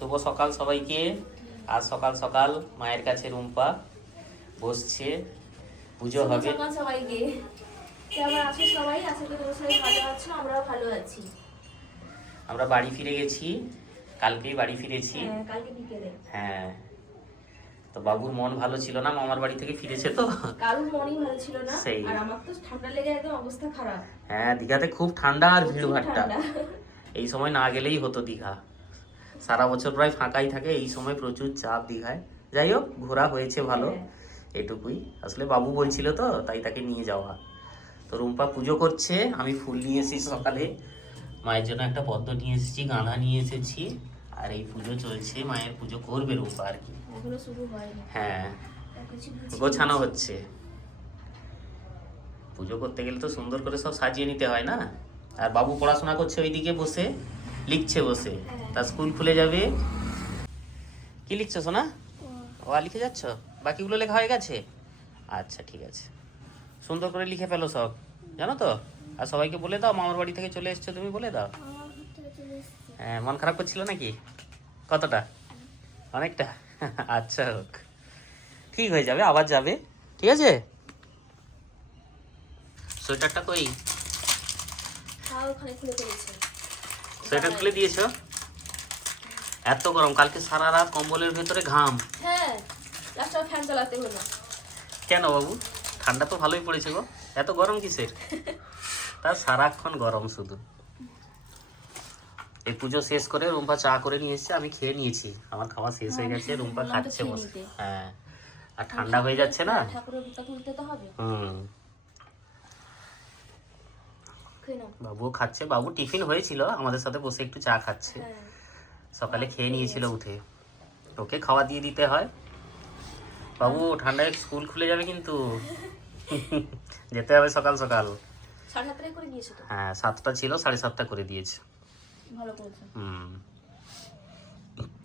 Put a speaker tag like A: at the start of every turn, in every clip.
A: শুভ সকাল সবাইকে। আজ সকাল সকাল মায়ের কাছে রুম্পা বসছে। পুজো হবে।
B: সকাল সবাইকে। কেমন আছো সবাই? আশা করি তোমরা সবাই ভালো আছো আমরাও ভালো আছি।
A: আমরা বাড়ি ফিরে গেছি। কালকেই বাড়ি ফিরেছি।
B: হ্যাঁ, কালকে বিকেলে।
A: হ্যাঁ। তো বাবুর মন ভালো ছিল না? মামার বাড়ি থেকে ফিরেছে তো?
B: কারোর মনই ভালো ছিল না?
A: সেই।
B: আর আমার তো ঠান্ডা লেগে একদম অবস্থা খারাপ।
A: হ্যাঁ দীঘাতে খুব ঠান্ডা আর ভিড়
B: প্রচুর
A: ভাট্টা এই সময় না গেলেই হতো দীঘা। সারা বছর প্রায় ফাঁকাই থাকে এই সময় প্রচুর চাপ দীঘায়। যাই হোক ঘোরা হয়েছে ভালো।
B: হ্যাঁ।
A: এটুকুই। আসলে বাবু বলছিল তো তাই তাকে নিয়ে যাওয়া। তো রুম্পা পুজো করছে আমি ফুল নিয়ে এসেছি সকালে। মায়ের জন্য একটা পদ্ম নিয়ে এসেছি গাঁদা নিয়ে এসেছি। আর এই পুজো চলছে মায়ের পুজো করবে রুম্পা আর কি। হ্যাঁ। গোছানো হচ্ছে। পুজো করতে গেলে তো সুন্দর করে সব সাজিয়ে নিতে হয় না? আর বাবু পড়াশোনা করছে ওইদিকে বসে। লিখছে বসে। তার স্কুল খুলে যাবে? কি লিখছো সোনা? ও লিখে যাচ্ছ? বাকিগুলো লেখা হয়ে গেছে? আচ্ছা ঠিক আছে। সুন্দর করে লিখে ফেলো সব। জানো তো? আর সবাইকে বলে দাও মামার বাড়ি থেকে চলে এসছো তুমি বলে দাও। হ্যাঁ মন খারাপ করছিল নাকি? কতটা? অনেকটা? আচ্ছা হোক। ঠিক হয়ে যাবে আবার যাবে। ঠিক আছে? সোয়েটারটা কই
B: হ্যাঁ ওখানে খুলে ফেলেছে
A: সোয়েটার খুলে দিয়েছ? এত গরম কালকে সারা রাত কম্বলের ভেতরে ঘাম।
B: হ্যাঁ ফ্যান চালাতে হলো।
A: কেন বাবু? ঠান্ডা তো ভালোই পড়েছে গো। এত গরম কিসের? তার সারাক্ষণ গরম শুধু। এই পুজো শেষ করে রুম্পা চা করে নিয়ে এসছে আমি খেয়ে নিয়েছি। আমার খাওয়া শেষ হয়ে গেছে রুম্পা খাচ্ছে বসে। হ্যাঁ আর ঠান্ডা হয়ে যাচ্ছে না?
B: ঠাকুরের তো হবে।
A: হুম। বাবুও খাচ্ছে বাবু টিফিন হয়েছিল আমাদের সাথে বসে একটু চা খাচ্ছে।
B: হ্যাঁ।
A: সকালে খেয়ে নিয়েছিল উঠে। ওকে খাওয়া দিয়ে দিতে হয়। বাবু ঠান্ডায় স্কুল খুলে যাবে কিন্তু। যেতে হবে সকাল সকাল। হ্যাঁ সাতটা ছিল সাড়ে সাতটা করে দিয়েছে।
B: ভালো করেছে।
A: হুম।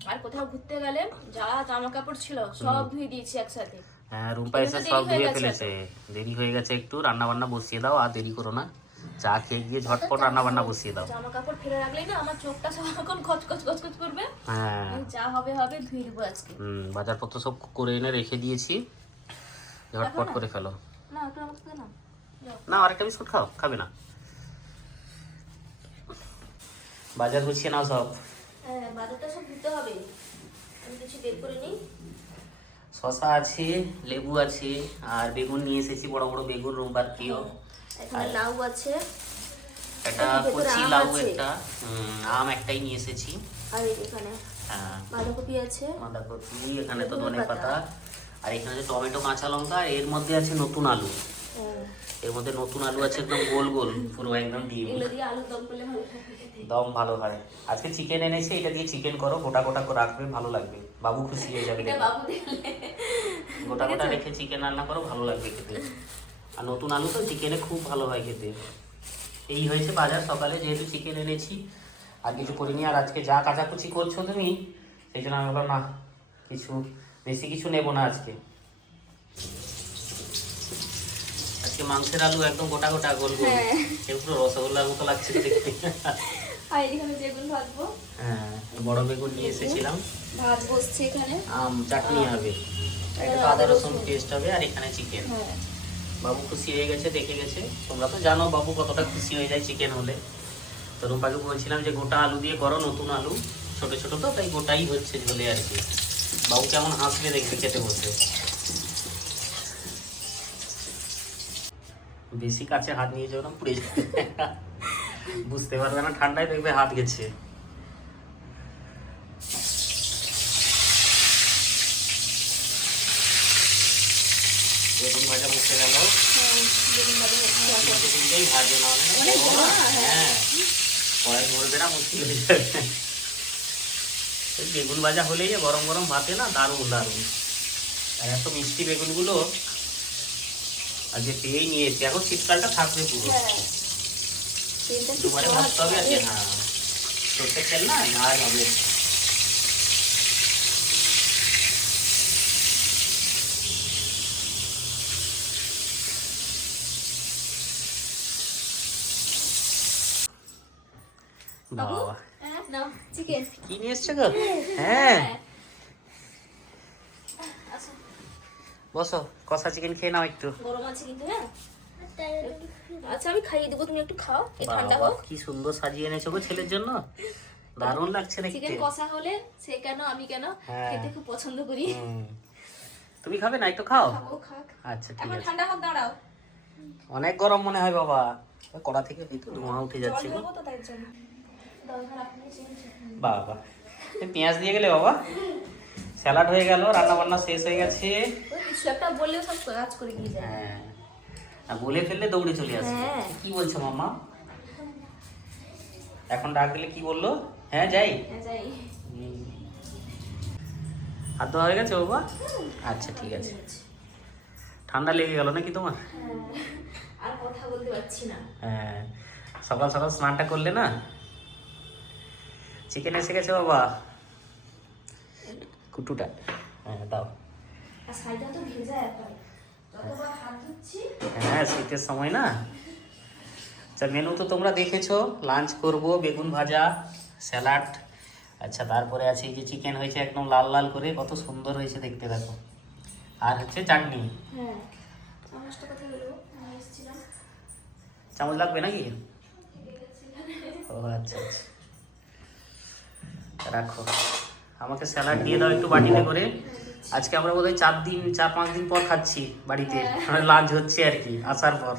B: আর কোথাও ঘুরতে গেলে যা জামা কাপড় ছিল সব ধুয়ে দিয়েছি একসাথে।
A: হ্যাঁ রুম্পা এসে সব ধুয়ে ফেলেছে। দেরি হয়ে গেছে একটু রান্না বান্না বসিয়ে দাও আর দেরি করো না। চা খেয়ে গিয়ে ঝটপট রান্না বান্না বসিয়ে দাও।
B: জামা কাপড় ফেলে রাখলেই না আমার চোখটা সারাক্ষণ খচখচ খচখচ করবে।
A: হ্যাঁ।
B: যা হবে হবে ধুয়ে দেবো আজকে।
A: হুম বাজারপত্র সব করে এনে রেখে দিয়েছি। ঝটপট করে ফেলো।
B: না একটু আমাকে না
A: না আরেকটা বিস্কুট খাও খাবে না। বাজার গুছিয়ে নাও সব।
B: হ্যাঁ বাজারটা সব দিতে হবে। আমি কিছু বের করে নিই।
A: শশা আছে লেবু আছে আর বেগুন নিয়ে এসেছি বড় বড় বেগুন রোববার প্রিয়।
B: এখানে লাউ আছে। ভেতরে
A: কচি লাউ। একটা আম একটাই নিয়ে এসেছি।
B: আর এখানে
A: হ্যাঁ।
B: বাঁধাকপি আছে।
A: বাঁধাকপি এখানে তো
B: ধনে পাতা।
A: আর এখানে আছে টমেটো কাঁচা লঙ্কা আর এর মধ্যে আছে নতুন আলু। এর মধ্যে নতুন আলু আছে একদম গোল গোল পুরো একদম ডিম।
B: দম ভালো
A: হয়। আজকে চিকেন এনেছে এটা দিয়ে চিকেন করো গোটা গোটা করে রাখবে ভালো লাগবে। বাবু খুশি হয়ে যাবে
B: এটা
A: গোটা গোটা রেখে চিকেন রান্না করো ভালো লাগবে খেতে। আর নতুন আলু তো চিকেনে খুব ভালো হয় খেতে। এই হয়েছে বাজার সকালে যেহেতু চিকেন এনেছি আর কিছু করিনি আর আজকে যা কাচাকুচি করছ তুমি সেই জন্য আমি বললাম না কিছু বেশি কিছু নেব না আজকে। আজকে মাংসের আলু একদম গোটা গোটা গোল গোল।
B: হ্যাঁ।
A: পুরো রসগোল্লার মতো লাগছে দেখতে।
B: আর এখানে বেগুন ভাজবো।
A: হ্যাঁ বড় বেগুন নিয়ে এসেছিলাম।
B: ভাত বসছে এখানে।
A: আম চাটনি হবে। একটা আদা রসুন পেস্ট হবে আর এখানে চিকেন
B: হ্যাঁ।
A: বাবু খুশি হয়ে গেছে, দেখে গেছে। তোমরা তো জানো বাবু কতটা খুশি হয়ে যায় চিকেন হলে। তো রুম্পাকে বলছিলাম যে, গোটা আলু দিয়ে করো, নতুন আলু। ছোট ছোট তো, তাই গোটাই হচ্ছে ঝোলে আর কি। বাবু কেমন হাসবে দেখবে খেতে বসে। বেশি কাছে হাত নিয়ে যাও না, পুড়ে যাবে। বুঝতে পারবে না, ঠান্ডায় দেখবে হাত গেছে। বেগুন ভাজা বসে গেল।
B: বেগুন ভাজা
A: না
B: হ্যাঁ।
A: হ্যাঁ। ধরবে না মুশকিল হয়ে যাবে। বেগুন হলেই যে গরম গরম ভাতে না দারুণ দারুণ। আর এত মিষ্টি বেগুনগুলো আজকে পেয়েই নিয়েছি। এখন শীতকালটা থাকবে পুরো।
B: হ্যাঁ।
A: দুবারে ভাজতে হবে আজকে। হ্যাঁ। সর্ষের না ঝাল হবে।
B: বাবু? হ্যাঁ নাও চিকেন
A: কি নিয়ে এসছো গো? হ্যাঁ বসো কষা চিকেন খেয়ে নাও একটু।
B: গরম আছে কিন্তু হ্যাঁ? আচ্ছা আমি খাইয়ে দেবো তুমি একটু খাও এই ঠান্ডা হোক।
A: কি সুন্দর সাজিয়ে এনেছো গো ছেলের জন্য। দারুণ লাগছে দেখতে।
B: চিকেন কষা হলে সে কেন আমি কেন
A: হ্যাঁ।
B: খেতে খুব পছন্দ করি।
A: হুম। তুমি খাবে না একটু খাও? আচ্ছা ঠিক আছে।
B: ঠান্ডা হোক দাঁড়াও।
A: অনেক গরম মনে হয় বাবা। কড়া থেকে এই তো ধোঁয়া উঠে
B: জল
A: যাচ্ছে বাবা। এই পেঁয়াজ দিয়ে গেলে বাবা? স্যালাড হয়ে গেল রান্না বান্না শেষ হয়ে গেছে।
B: একটা বললেও সব কাজ করে দিয়ে যায়।
A: হ্যাঁ। আর বলে ফেললে দৌড়ে চলে আসবে।
B: হ্যাঁ।
A: কি বলছো মাম্মা এখন ডাক দিলে কি বলল? হ্যাঁ যাই।
B: হ্যাঁ,
A: হাত ধোয়া হয়ে গেছে বাবা? আচ্ছা ঠিক আছে। ঠান্ডা লেগে গেল নাকি তোমার?
B: হ্যাঁ। আর কথা বলতে পারছি না।
A: হ্যাঁ। সকাল সকাল স্নানটা করলে না চিকেন এসে গেছে বাবা? কুটুটা। হ্যাঁ দাও। হ্যাঁ শীতের সময় না? আচ্ছা মেনু তো তোমরা দেখেছ। লাঞ্চ করব বেগুন ভাজা স্যালাড আচ্ছা তারপরে আছে এই যে চিকেন হয়েছে একদম লাল লাল করে কত সুন্দর হয়েছে দেখতে দেখো। আর হচ্ছে চাটনি।
B: হ্যাঁ
A: চামচ লাগবে নাকি? ও আচ্ছা আচ্ছা। রাখো। আমাকে স্যালাড দিয়ে দাও একটু বাটিতে করে। আজকে আমরা বোধহয় চার দিন চার পাঁচ দিন পর খাচ্ছি বাড়িতে। লাঞ্চ হচ্ছে আর কি আসার পর।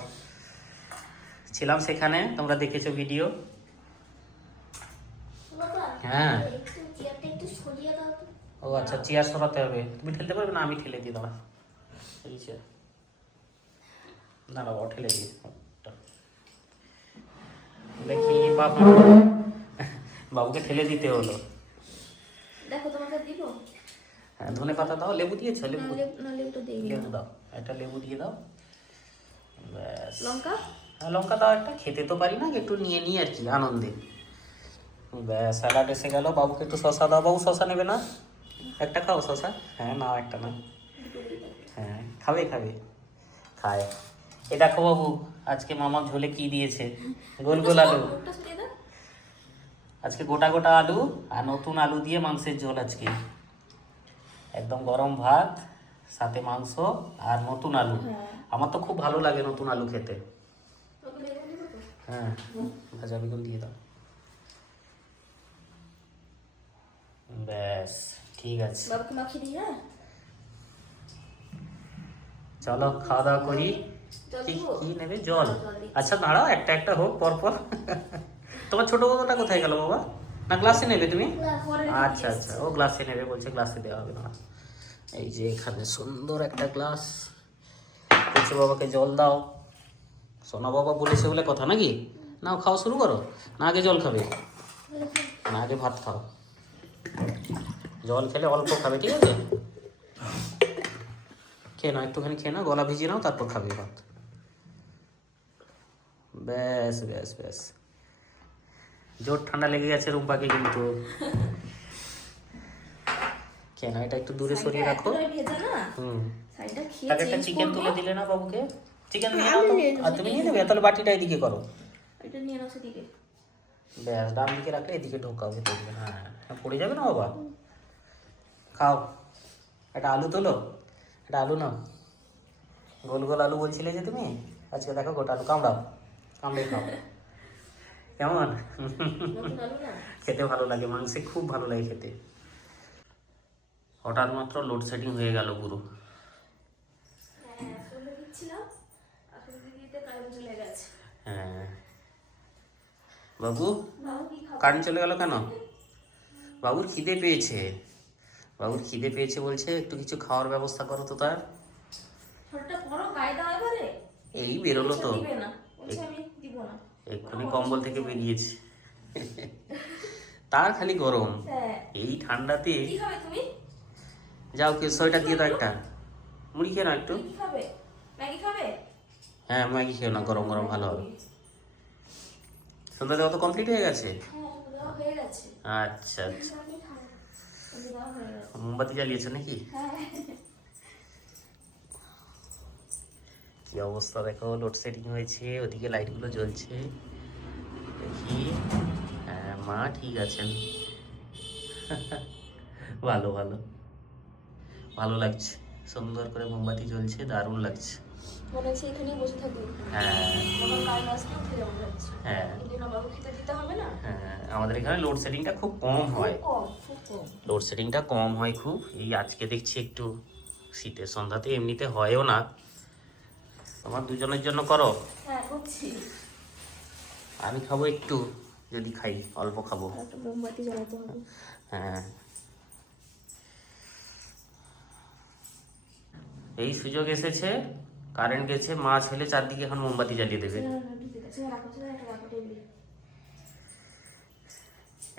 A: ছিলাম সেখানে তোমরা দেখেছ ভিডিও হ্যাঁ। ও আচ্ছা চেয়ার সরাতে হবে। তুমি ঠেলতে পারবে না আমি ঠেলে চেয়ার না বাবা ঠেলে ওটা। দেখি বাপ বাবুকে ঠেলে দিতে হলো।
B: দেখো তোমাকে দিব?
A: হ্যাঁ ধনে পাতা দাও লেবু দিয়েছ?
B: না
A: লেবু
B: না লেবুটা দিই
A: লেবু দাও একটা লেবু দিয়ে দাও। ব্যাস।
B: লঙ্কা?
A: হ্যাঁ, লঙ্কা দাও একটা খেতে তো পারি না একটু নিয়ে নিই আর কি আনন্দে। ব্যাস স্যালাড এসে গেল বাবুকে একটু শশা দাও। বাবু শশা নেবে না? একটা খাও শশা হ্যাঁ নাও একটা না। হ্যাঁ খাবে খাবে। খায়। এ দেখো বাবু আজকে মামা ঝোলে কি দিয়েছে? গোল গোল আলু। আজকে গোটা গোটা আলু আর নতুন আলু দিয়ে মাংসের ঝোল আজকে। একদম গরম ভাত সাথে মাংস আর নতুন আলু।
B: হ্যাঁ।
A: আমার তো খুব ভালো লাগে নতুন আলু খেতে। হ্যাঁ। ভাজা বেগুন দিয়ে দাও। ব্যাস ঠিক আছে।
B: হ্যাঁ?
A: চলো খাওয়া দাওয়া করি। কি নেবে? জল। আচ্ছা দাঁড়াও একটা একটা হোক পর পর তোমার ছোট বোতলটা কোথায় গেল বাবা? না গ্লাসে নেবে তুমি? আচ্ছা আচ্ছা। ও গ্লাসে নেবে বলছে গ্লাসে দেওয়া হবে না এই যে এখানে সুন্দর একটা গ্লাস বলছে বাবাকে জল দাও। সোনা বাবা বলেছে বলে কথা নাকি? নাও খাওয়া শুরু করো। না আগে জল খাবে। না আগে ভাত খাও। জল খেলে অল্প খাবে ঠিক আছে? খেয়ে নাও একটুখানি খেয়ে নাও গলা ভিজিয়ে নাও তারপর খাবে ভাত। ব্যাস ব্যাস ব্যাস। জোর ঠান্ডা লেগে গেছে রুম্পাকে কিন্তু। কেন এটা একটু দূরে সরিয়ে রাখো। হুম। একটা চিকেন তুলে দিলে না বাবুকে? চিকেন নিয়ে নাও আর তুমি নিয়ে নেবে তাহলে বাটিটা এদিকে করো।
B: এটা নিয়ে নাও সেদিকে।
A: ব্যাস ডান দিকে রাখলে এদিকে ঢোকাও ভেতর হ্যাঁ হ্যাঁ, পড়ে যাবে না বাবা? খাও। একটা আলু তোলো একটা আলু নাও। গোল গোল আলু বলছিলে যে তুমি? আজকে দেখো গোটা আলু কামড়াও কামড়ে খাও। কেমন? খেতে ভালো লাগে মাংসে খুব ভালো লাগে খেতে। হঠাৎ মাত্র লোডশেডিং হয়ে গেল পুরো।
B: হ্যাঁ
A: হ্যাঁ। বাবু কারেন্ট চলে গেল কেন? বাবুর খিদে পেয়েছে। বাবুর খিদে পেয়েছে বলছে একটু কিছু খাওয়ার ব্যবস্থা করো তো তার। এই বেরোলো তো। এক্ষুনি কম্বল থেকে বেরিয়েছে। তার খালি গরম।
B: হ্যাঁ।
A: এই ঠান্ডাতে যাও কে সোয়েটার দিয়ে দাও একটা। মুড়ি খেয়ে না একটু। হ্যাঁ ম্যাগি খেয়ে না গরম গরম ভালো হবে। সন্ধ্যা তো কমপ্লিট হয়ে গেছে?
B: হ্যাঁ হয়ে
A: আচ্ছা আচ্ছা।
B: হয়ে
A: মোমবাতি জ্বালিয়েছো নাকি
B: হ্যাঁ
A: কি অবস্থা? দেখো লোডশেডিং হয়েছে ওদিকে লাইটগুলো জ্বলছে। দেখি হ্যাঁ মা ঠিক আছেন? ভালো ভালো। ভালো লাগছে। সুন্দর করে মোমবাতি জ্বলছে দারুণ লাগছে।
B: মনে হচ্ছে বসে
A: হ্যাঁ। হ্যাঁ হ্যাঁ। আমাদের এখানে লোড সেটিংটা খুব কম হয়।
B: কম খুব কম।
A: লোড সেটিংটা কম হয় খুব। এই আজকে দেখছি একটু শীতের সন্ধ্যাতে এমনিতে হয়ও না। তোমার দুজনের জন্য করো।
B: হ্যাঁ করছি।
A: আমি খাব একটু যদি খাই অল্প খাব।
B: মোমবাতি জ্বালাতে হবে।
A: হ্যাঁ। এই সুযোগ এসেছে কারেন্ট গেছে মা ছেলে চারদিকে এখন মোমবাতি জ্বালিয়ে দেবে।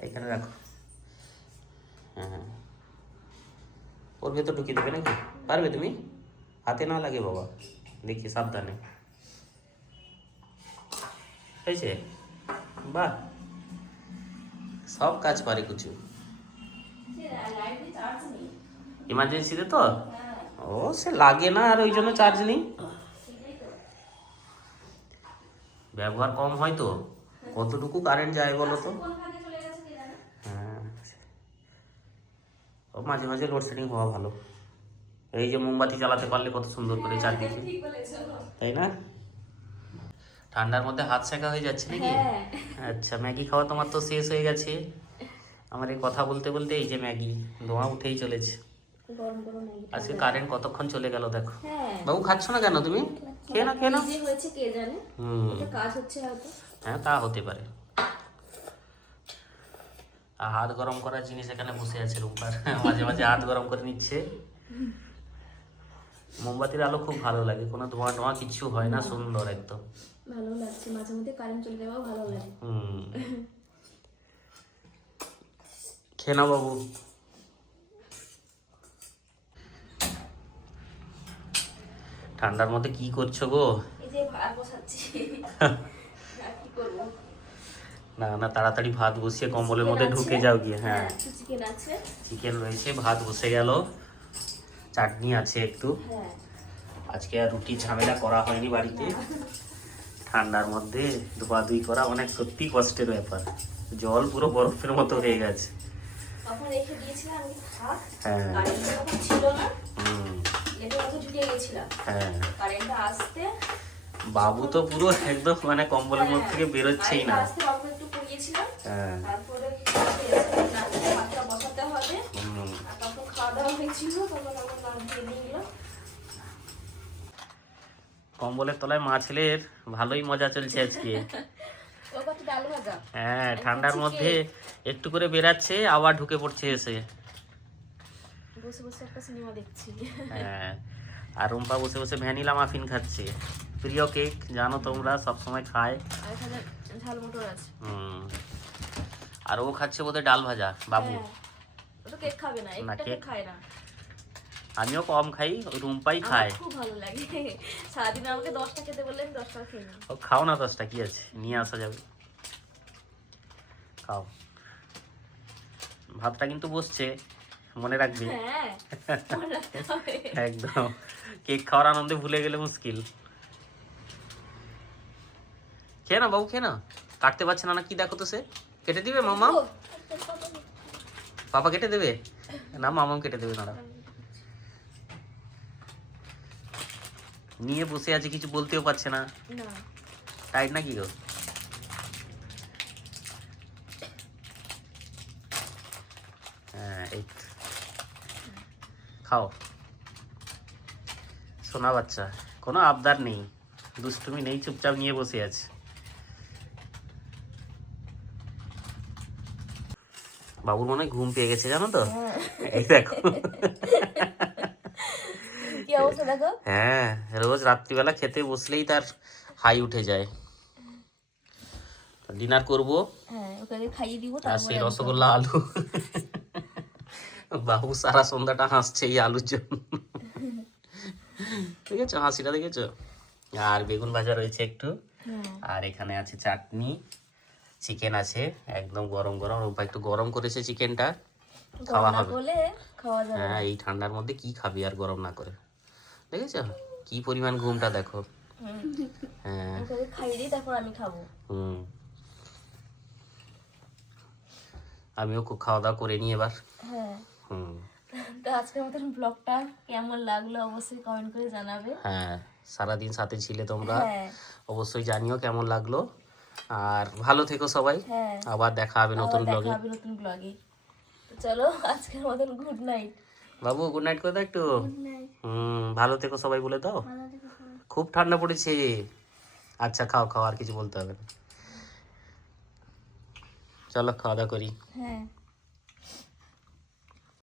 A: এখানে রাখো। হ্যাঁ। ওর ভেতর ঢুকিয়ে দেবে নাকি? পারবে তুমি? হাতে না লাগে বাবা। দেখি, সাবধানে। হয়েছে? বাহ। সব কাজ পারে কিছু ইমার্জেন্সিতে তো ও, সে লাগে না আর ওই জন্য চার্জ নেই। ব্যবহার কম হয় তো। কতটুকু কারেন্ট যায় বলো তো? হ্যাঁ। মাঝে মাঝে লোডশেডিং হওয়া ভালো। এই যে মোমবাতি জ্বালাতে পারলে কত সুন্দর করে চারদিকে। তাই না? ঠান্ডার মধ্যে হাত শেখা হয়ে যাচ্ছে নাকি?
B: হ্যাঁ।
A: আচ্ছা ম্যাগি খাওয়া তোমার তো শেষ হয়ে গেছে। আমার এই কথা বলতে বলতে এই যে ম্যাগি ধোঁয়া উঠেই চলেছে। আজকে কারেন্ট কতক্ষণ চলে গেল দেখো।
B: হ্যাঁ।
A: বাবু খাচ্ছ না কেন তুমি? খেয়ে না খেয়ে না হ্যাঁ তা হতে পারে। হাত গরম করার জিনিস এখানে বসে আছে রূপার মাঝে মাঝে হাত গরম করে নিচ্ছে। মোমবাতির আলো খুব ভালো লাগে কোনো ধোঁয়া টোয়া কিছু হয় না সুন্দর একদম।
B: ভালো লাগছে মাঝে মধ্যে কারেন্ট চলে যাওয়া ভালো লাগে।
A: হুম। খেয়ে নাও বাবু। ঠান্ডার মধ্যে কি করছ গো?
B: এই যে ভাত বসাচ্ছি। কি করব?
A: না না তাড়াতাড়ি ভাত বসিয়ে কম্বলের মধ্যে ঢুকে যাও গিয়ে হ্যাঁ।
B: চিকেন আছে।
A: চিকেন রয়েছে ভাত বসে গেল। চাটনি আছে একটু।
B: হ্যাঁ।
A: আজকে আর রুটি ঝামেলা করা হয়নি বাড়িতে। ঠান্ডার মধ্যে ধোয়াধুই করা অনেক সত্যি কষ্টের ব্যাপার। জল পুরো বরফের মতো হয়ে গেছে। হ্যাঁ। হ্যাঁ। বাবু তো পুরো একদম মানে কম্বলের মধ্যে থেকে বেরোচ্ছেই না। হ্যাঁ
B: তারপরে না ভাতটা বসাতে হবে
A: হুম।
B: আর তখন খাওয়া দাওয়া হয়েছিল তখন আমার মা দিয়ে দিয়ে গেল
A: কম্বলের তলায় মা ছেলের ভালোই মজা চলছে আজকে। হ্যাঁ ঠান্ডার মধ্যে একটু করে বেরাচ্ছে আবার ঢুকে পড়ছে এসে।
B: বসে বসে একটা সিনেমা দেখছি।
A: হ্যাঁ আর রুম্পা বসে বসে ভ্যানিলা মাফিন খাচ্ছে। প্রিয় কেক জানো তোমরা সব সময় খায়।
B: আর ঝাল মোটর আছে।
A: হুম আর ও খাচ্ছে বোধহয় ডাল ভাজা বাবু।
B: হ্যাঁ ও তো কেক খাবে না একটা
A: কেক
B: খায় না।
A: আমিও কম খাই ওই রুম্পাই খায়।
B: খুব ভালো লাগে। সারাদিন আমাকে দশটা খেতে বললে আমি দশটা খেয়ে
A: ও খাও না দশটা কি আছে? নিয়ে আসা যাবে। খাও। ভাতটা কিন্তু বসছে মনে রাখবে।
B: হ্যাঁ
A: একদম। কেক খাওয়ার আনন্দে ভুলে গেলে মুশকিল। খেয়ে না বাবু খেয়ে না কাটতে পারছে না না কি দেখো তো সে? কেটে দিবে মামা? পাপা কেটে দেবে? না মামাও কেটে দেবে না নিয়ে বসে আছে কিছু বলতেও পারছে না।
B: না।
A: টাইট নাকি গো? হ্যাঁ এই খাও। সোনা বাচ্চা কোনো আবদার নেই। দুষ্টুমি নেই চুপচাপ নিয়ে বসে আছে। বাবুর মনে হয় ঘুম পেয়ে গেছে জানো তো? এই দেখো।
B: দেখো
A: হ্যাঁ রোজ রাত্রিবেলা খেতে বসলেই তার হাই উঠে যায়। ডিনার করব।
B: হ্যাঁ ওকে খাইয়ে দিব
A: আর
B: তারপরে
A: সেই রসগোল্লা আলু। বাবু সারা সন্ধ্যাটা হাসছে এই আলুর জন্য। দেখেছ হাসিটা দেখেছ? আর বেগুন ভাজা রয়েছে একটু।
B: হ্যাঁ।
A: আর এখানে আছে চাটনি চিকেন আছে একদম গরম গরম। রূপা একটু গরম করেছে চিকেনটা। খাওয়া হবে। হ্যাঁ এই ঠান্ডার মধ্যে কি খাবি আর গরম না করে? দেখেছ? কি পরিমাণ ঘুমটা দেখো। হ্যাঁ।
B: খাইয়ে দিই তারপর আমি খাব।
A: হুম। আমিও খুব খাওয়া দাওয়া করে নিই এবার।
B: হ্যাঁ।
A: হুম।
B: তো আজকের মতন ব্লগটা কেমন লাগল অবশ্যই কমেন্ট করে জানাবে।
A: হ্যাঁ সারাদিন সাথে ছিলে তোমরা।
B: হ্যাঁ।
A: অবশ্যই জানিও কেমন লাগল। আর ভালো থেকো সবাই।
B: হ্যাঁ।
A: আবার দেখা হবে নতুন ব্লগে
B: নতুন ব্লগে চলো আজকের মতন গুড নাইট
A: বাবু গুড নাইট করে দাও একটু।
B: গুড নাইট
A: হুম ভালো থেকো সবাই বলে দাও। খুব ঠান্ডা পড়েছে। আচ্ছা খাও খাও আর কিছু বলতে হবে না। চলো খাওয়া দাওয়া করি।
B: হ্যাঁ।